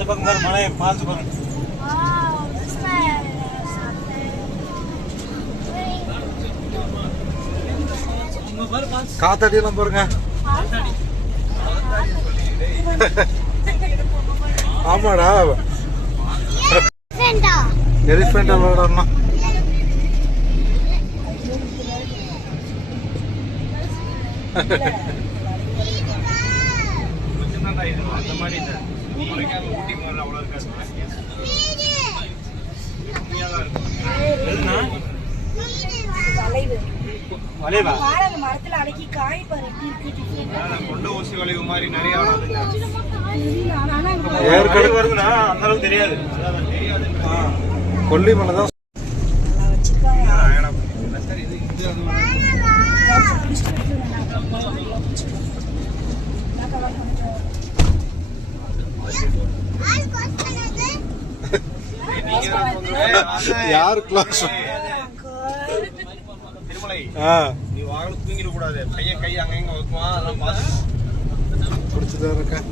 அந்த பக்கம் பாரு மலை பாத்து பாருங்க. காத்தாடி எல்லாம் பாருங்க. ஆமாடா எலிஃபென்ட் விளையாடணும். மரத்துல அடக்கி காய் ஊசி வளைவு மாதிரி நிறைய வருதுன்னா அந்த அளவுக்கு தெரியாது. கொல்லிமலை தான் யாரு கிளாஸ் நீ வாங்கல தூங்கிட கூடாது. பையன் கை அங்க வைக்குவான். அதெல்லாம் பார்த்து பிடிச்சதா இருக்கேன்.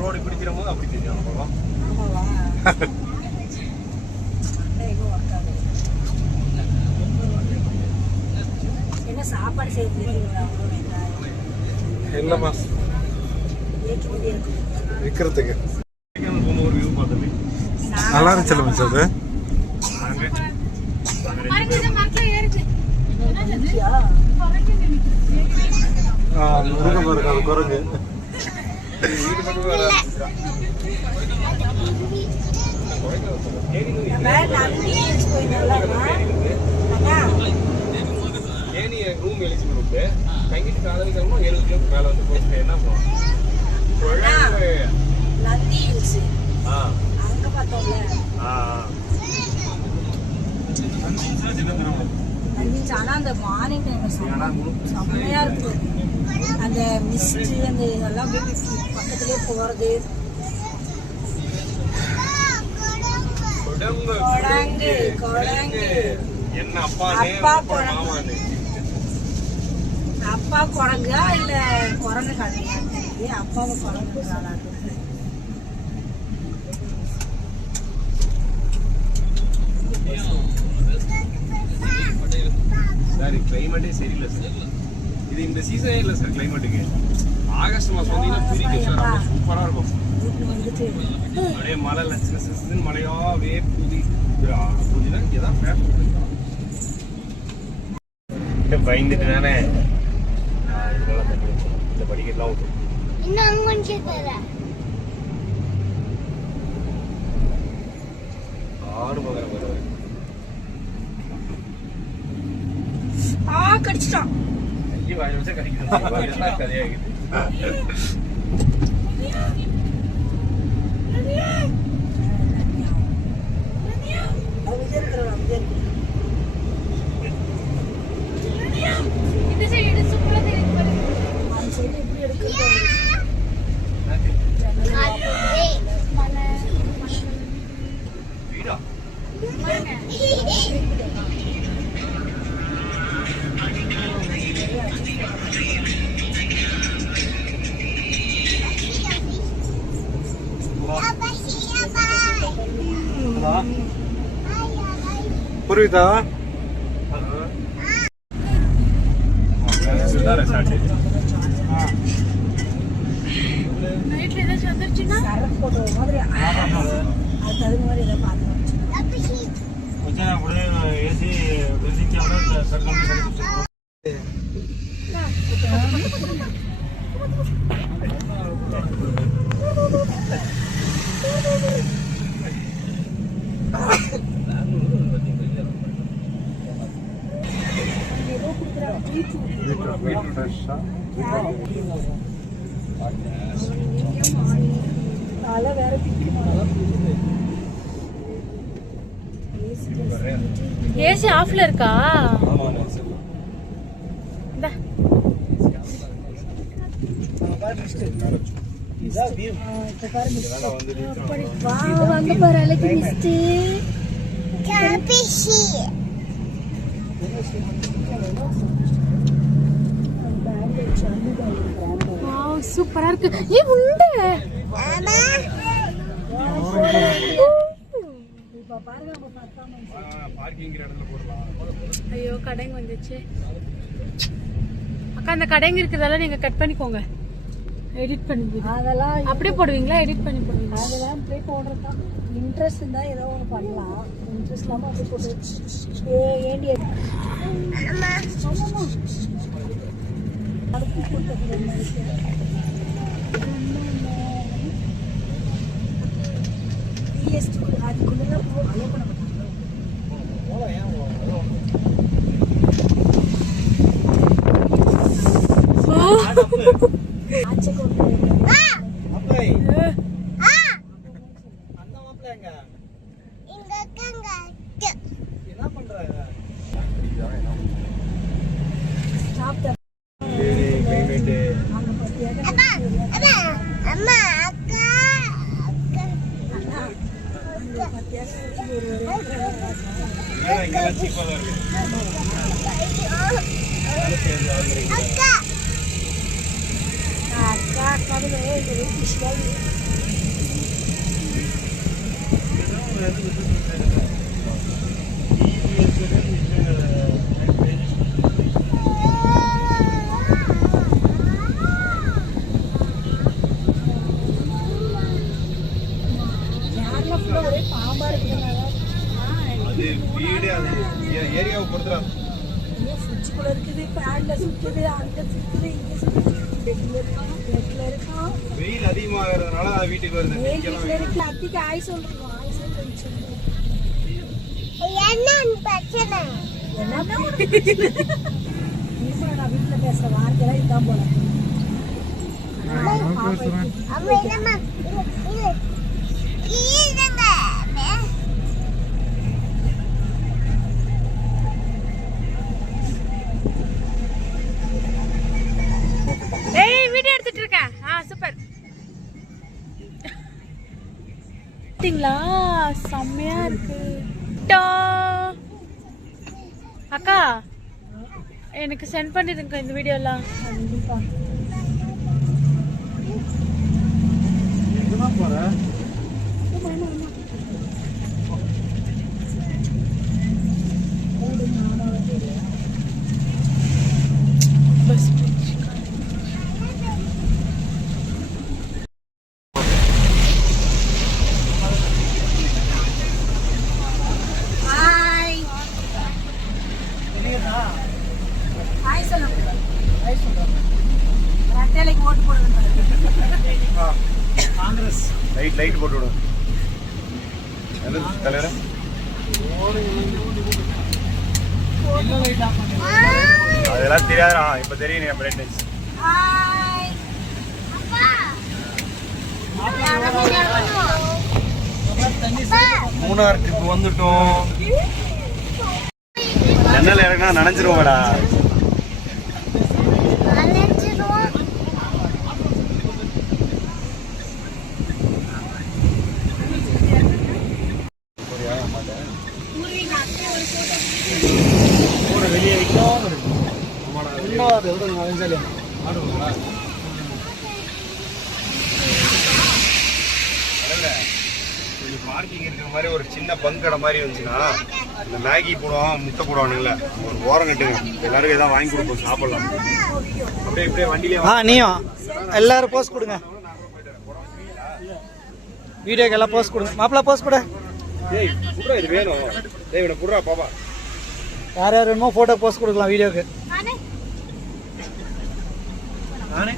ரோடு பிடிக்கிறோமோ அப்படி தெரியும். என்ன சாப்பாடு செய்ய இல்லம்மா விற்கிறதுக்கு நல்லா இருந்துச்சு மிஸ். அது முருகன் பாருங்க, அது குரங்கு. ரூம் எலிஜிபிள் தங்கிட்டு காதலிக்கிறோமோ 70 கிலோமீட்டர் மேல வந்து போச்சு. என்ன ஆனா அந்த மார்னிங் டைம் செம்மையா இருக்குது. அந்த மிஸ்ட் அந்த இதெல்லாம் பக்கத்துலயே போறது. அப்பா குரங்கா இல்ல குரங்கு கதையா? அப்பாவை குரங்கு காலாது. சார் கிளைமேட்டே சரியில்லை சார். இது இந்த சீசனே இல்லை சார் கிளைமேட்டுக்கு. ஆகஸ்ட் மாதம் வந்தீங்கன்னா பிரிக்கும் சார். அப்படியே சூப்பராக இருக்கும். அப்படியே மழை லட்சம் மழையாவே புதினா இங்கேதான் பயந்துட்டு தானே இதெல்லாம் தண்ணி இந்த படிக்கெல்லாம் விட்டு ஆடு மகரம் வர கடிச்சிட்டான். வாய் வச்சா கடிக்கிறது கதையாகுது. புரியுதா? நைட்ல ஏதாச்சும் வந்துருச்சுன்னா சரக்கு போடுற மாதிரி அது தகுந்த மாதிரி ஏதாவது பார்த்து அப்படியே ஏசி பீட்ரூட் ஃப்ரெஷ்ஷா தலை வேற பிக்கணும். ஏசி ஆஃப்ல இருக்கா? ஆமா ஆமா சரி இந்தா. இப்ப பாரு மிஸ்ட். வா வந்து பாரு அழகு மிஸ்ட். வாவ் சூப்பரா இருக்கு. ஏ உண்டு. இப்ப பாருங்க நம்ம பர்ஃபார்மன்ஸ். பார்க்கிங் இடத்துல போடலாம். ஐயோ கடைங்க வந்துச்சு. அக்கா அந்த கடைங்க இருக்குதால நீங்க கட் பண்ணிக்கோங்க. எடிட் பண்ணி அதெல்லாம் அப்படியே போடுவீங்களா? எடிட் பண்ணி போடுவீங்களா? அதெல்லாம் அப்படியே போடுறதுதான். இன்ட்ரெஸ்ட் இருந்தா ஏதோ ஒன்று பண்ணலாம். இன்ட்ரெஸ்ட் இல்லாம அப்படியே போட்டு ஏண்டி அடுத்து போட்டு அதுக்குள்ளதான் போ அலோ பண்ண மாட்டாங்க. ஆச்சை கொண்டு ஸ்டாப் த கிளைமேட் அங்க பத்தியாக இங்கெல்லாம் சீப்பா தான் இருக்கு. அக்கா அக்காவே இந்த விஷயம் ஒரே பாம்பா இருக்கிறதுனால அது வீடு அது ஏரியாவை பொறுத்துறா. ஃப்ரிட்ஜுக்குள்ள இருக்குது, ஃபேன்ல சுத்துது, அங்க சுத்துது, இங்க சுத்துது, பெட்ல இருக்கும். வெயில் அதிகமாகிறதுனால வீட்டுக்கு வருது. வீட்டுல இருக்கு. அத்திக்கு ஆய் சொல்றோம். ஆய் சொல்றோம். என்ன நான் வீட்டுல பேசுற வார்த்தை இதான் போல. ஏய் வீடியோ எடுத்துட்டு இருக்கேன். சூப்பர். பாத்தீங்களா செம்மையா இருக்கு. டா. அக்கா எனக்கு சென்ட் பண்ணிருங்க இந்த வீடியோ எல்லாம். கண்டிப்பா எங்கதான் போற? பஸ் ஆய் சொல்லுங்க. ரெட்டைலைக்கு ஓட்டு போடுங்க. காங்கிரஸ் லைட் போட்டு விடும். தலைவர அதெல்லாம் தெரியாதா? இப்ப தெரியும் பிரைட்னஸ். ஹாய் மூணார் ட்ரிப் வந்துட்டோம். ஜன்னல் இறங்கினா நனைஞ்சிருவோம்டா. வெளியே வைக்கும் நனைஞ்சாலே பார்க்கிங் இருக்கிற மாதிரி ஒரு சின்ன பங்க் கடை மாதிரி இருந்துச்சுன்னா இந்த மேகி போடுவான் முட்டை போடுவானுங்கள ஒரு ஓரம் கட்டுங்க. எல்லாருக்கும் எதாவது வாங்கி கொடுப்போம், சாப்பிடலாம். அப்படியே இப்படியே வண்டியிலே நீயும் எல்லாரும் போஸ்ட் கொடுங்க. வீடியோக்கு எல்லாம் போஸ்ட் கொடுங்க. மாப்பிள்ள போஸ்ட் கொடு. டேய் புட்றா இது வேணும். டேய் இவனை புட்றா பாப்பா. யார் யார் வேணுமோ போட்டோ போஸ்ட் கொடுக்கலாம் வீடியோக்கு. நானே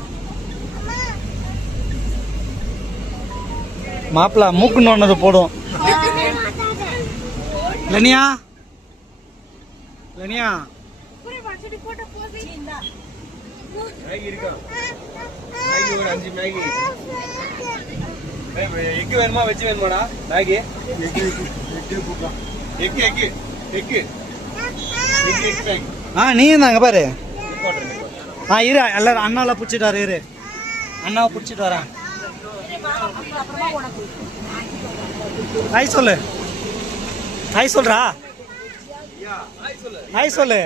மாப்பிள்ள மூக்குன்னு ஒன்னது போடும். லெனியா லெனியா மேகி இருக்கா? மேகி ஒரு 5 மேகி. எக்கு வேணுமா வெஜ் வேணுமாடா? மேகி எக்கு நீ இருந்தாங்க பாரு. இரு எல்லாரும் அண்ணாவில் பிடிச்சிட்டாரு. இரு அண்ணாவை பிடிச்சிட்டு வரேன். ஹாய் சொல்லு. ஹாய் சொல்றா. ஹாய் சொல்லு.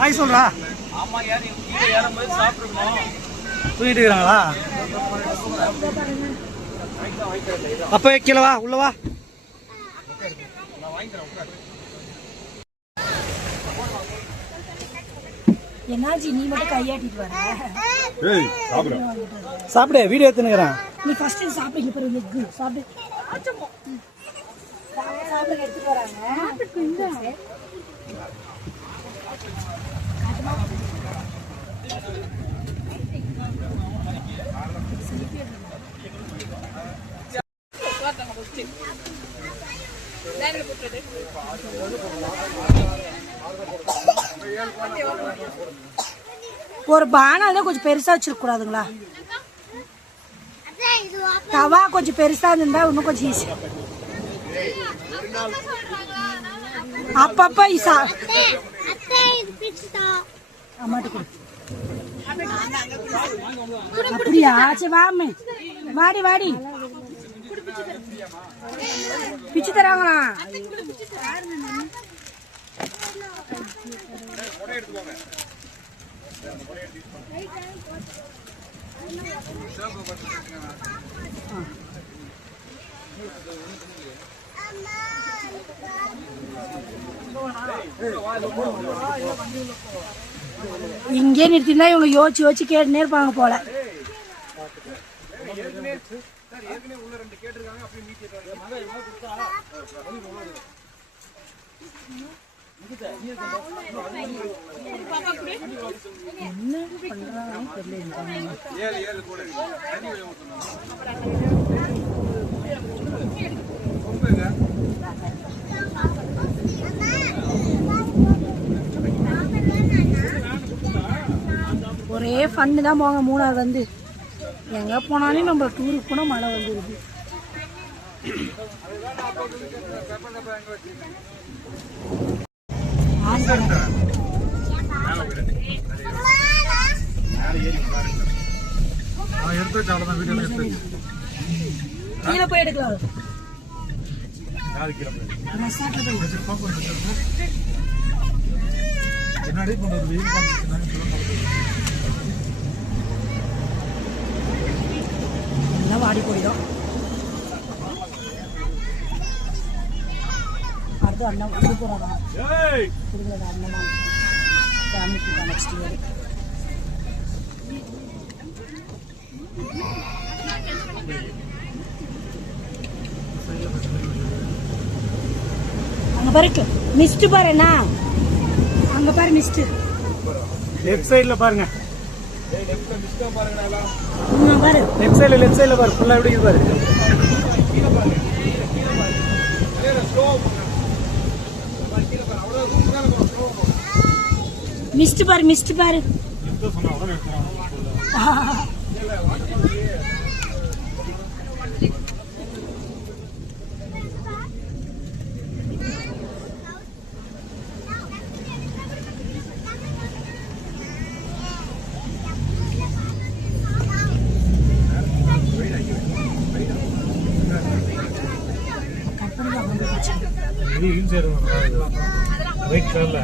ஹாய் சொல்றா. தூங்கிட்டு இருக்கிறாங்களா? அப்ப கீழே வா, உள்ள வா. என்னாச்சு நீ மட்டும் கையாட்டிட்டு வர? சாப்பிடு, வீடியோ எடுத்துனுக்கிறேன். நீ ஃபர்ஸ்ட் சாப்பிடுங்க, பிறகு எக்கு சாப்பிடு. சாப்பிட எடுத்துட்டு வராங்க. ஒரு பானை தான் கொஞ்சம் பெருசா வச்சிருக்க கூடாதுங்களா? தவா கொஞ்சம் பெருசா இருந்தா இன்னும் கொஞ்சம் ஈஸி. அப்பப்ப அப்படியா? சரி வாமே, வாடி வாடி பிச்சு தராங்களா? இங்கே நிறுத்தினா இவங்க யோசிச்சு கேட்டுனே இருப்பாங்க போல. ஒரே ஃபன்னு தான் போங்க. மூணாவது வந்து எங்க போனாலும் நம்ம டூருக்கு போனா மழை வந்துருது. கீழே போய் எடுக்கலாம். எல்லாம் வாடி போயிடும். அடுத்து அண்ணன் கொடுக்குறதா அண்ணமா ஃபேமிலிக்கு நெக்ஸ்ட் இயர். அங்க பாரு மிஸ்ட் பாருண்ணா. அங்க பாரு மிஸ்ட். லெஃப்ட் சைடுல பாருங்க. பாரு லெஃப்ட் சைடுல பாரு. ஃபுல்லா எப்படி பாரு. மிஸ்ட் பாரு, மிஸ்ட் பாரு. ஒயிட் கலர்ல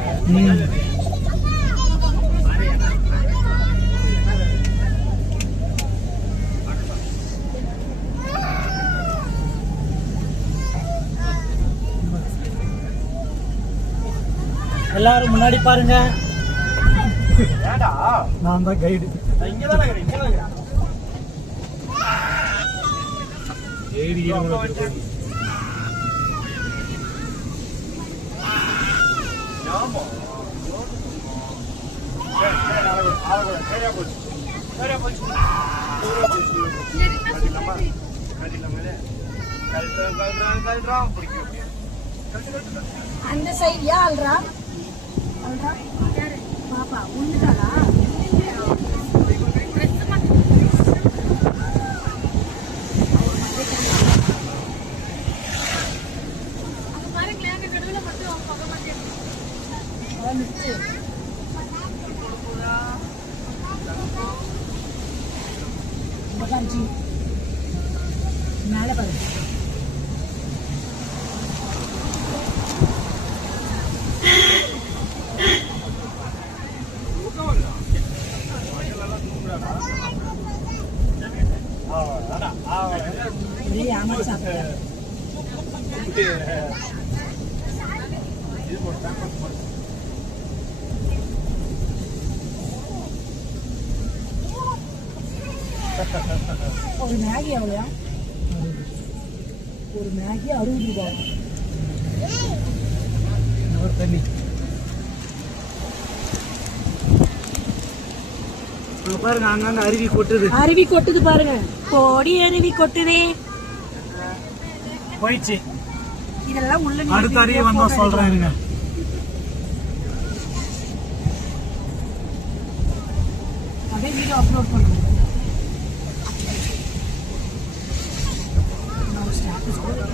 எல்லாரும் முன்னாடி பாருங்க. நான் தான் கைடு. அந்த சைடு யா அல்ரா அல்ரா பாப்பா உண்டுதாளா மேலே பாருங்க ஏமாற்றி சாப்பிட்டேன் ஒரு மேகி எவ்வளோயா ஒரு மேகி 60 ரூபாய் தண்ணி பாருங்க அங்க அருவி கொட்டுது. அருவி கொட்டுது பாருங்க. கோடி அருவி கொட்டுதே. போயிடுச்சு. இதெல்லாம் உள்ள அடுத்த அருவி வந்தா சொல்றேன். அதே வீடியோ அப்லோட் பண்ணுங்க. நான் ஸ்டேட்டஸ் போடுறேன்.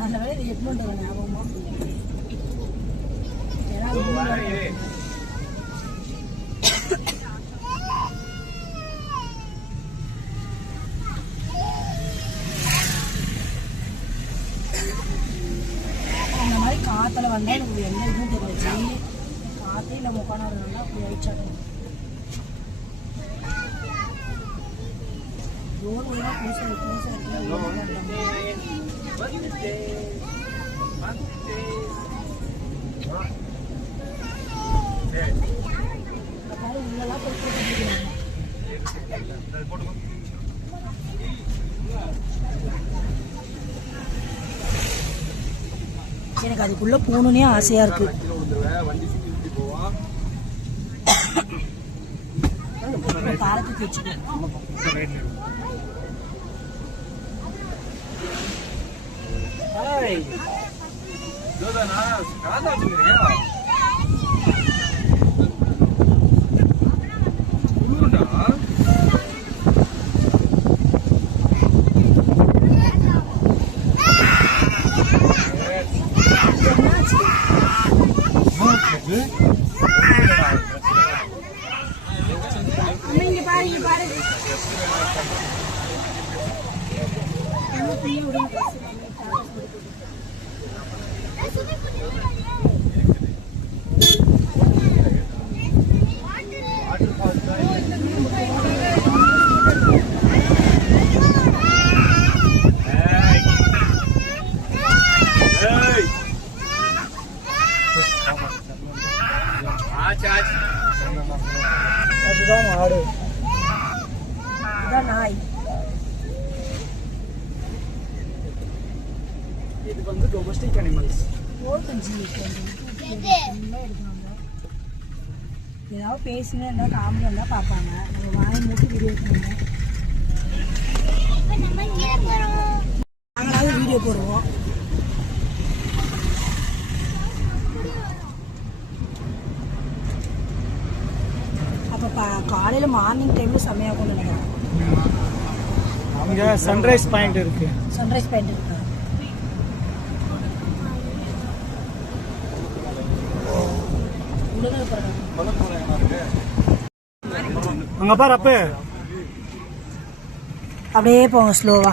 நல்ல வேலை இது எட்மண்ட் வர ஞாபகமா அந்த மாதிரி காத்துல வந்தா எனக்கு என்ன இதுவும் தெரிஞ்சிச்சு. காத்தே நம்ம உட்காந்து அப்படி ஆயிடுச்சாங்க. ரோடு எல்லாம் புதுசா எனக்கு அதுக்குள்ள போகணுன்னே ஆசையா இருக்கு. காலத்துக்கு வச்சுக்கோ. அதுதான் ஆடு, அதுதான் நாய். இது வந்து டொமஸ்டிக் அனிமல்ஸ். ஏதாவது பேசினா இருந்தால் காமெடி இருந்தால் பார்ப்பாங்க. நம்ம வாங்கி மூட்டு வீடியோ எடுக்கணும். நாங்களாவது வீடியோ போடுவோம். அப்போ காலையில் மார்னிங் டைமில் செம்மையாகும்னு நினைக்கிறேன். அங்கே சன்ரைஸ் பாயிண்ட் இருக்கு. சன்ரைஸ் பாயிண்ட் இருக்கு. அங்க பாரு அப்ப அப்படியே போங்க ஸ்லோவா.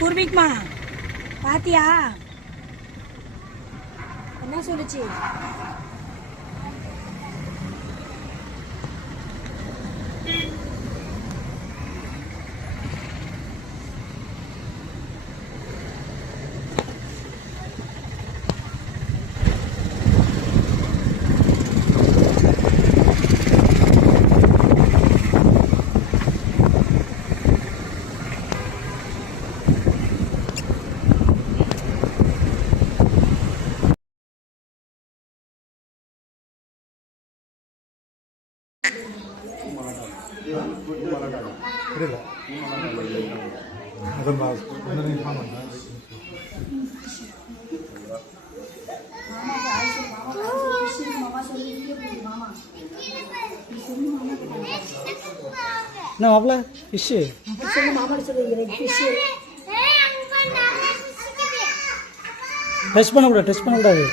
பூர்விக்மா பாத்தியா என்ன சொல்லுச்சு? என்ன மாப்பிள்ள ஃபிஷ்ஷு மாமா சொல்லு ஃபிஷ் டச் பண்ணக்கூடாது, டச் பண்ணக்கூடாது.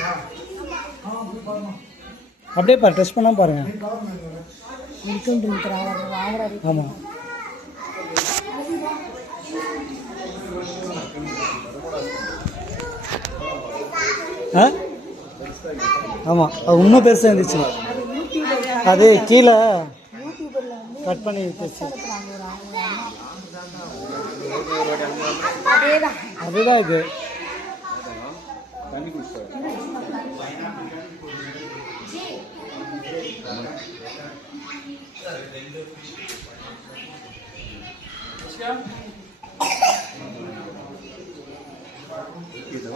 அப்படியே பாரு, டச் பண்ணாம பாருங்க. ஆமாம் ஆ ஆமாம், அது இன்னும் பெருசாக இருந்துச்சு. அது கீழே கட் பண்ணி வச்சு அதுதான் இது.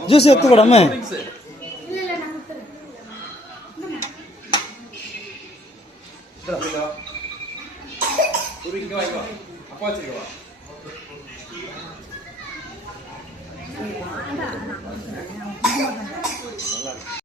ஜூஸ் எடுத்துக்கூடாமே. அப்பா வச்சிருக்கவா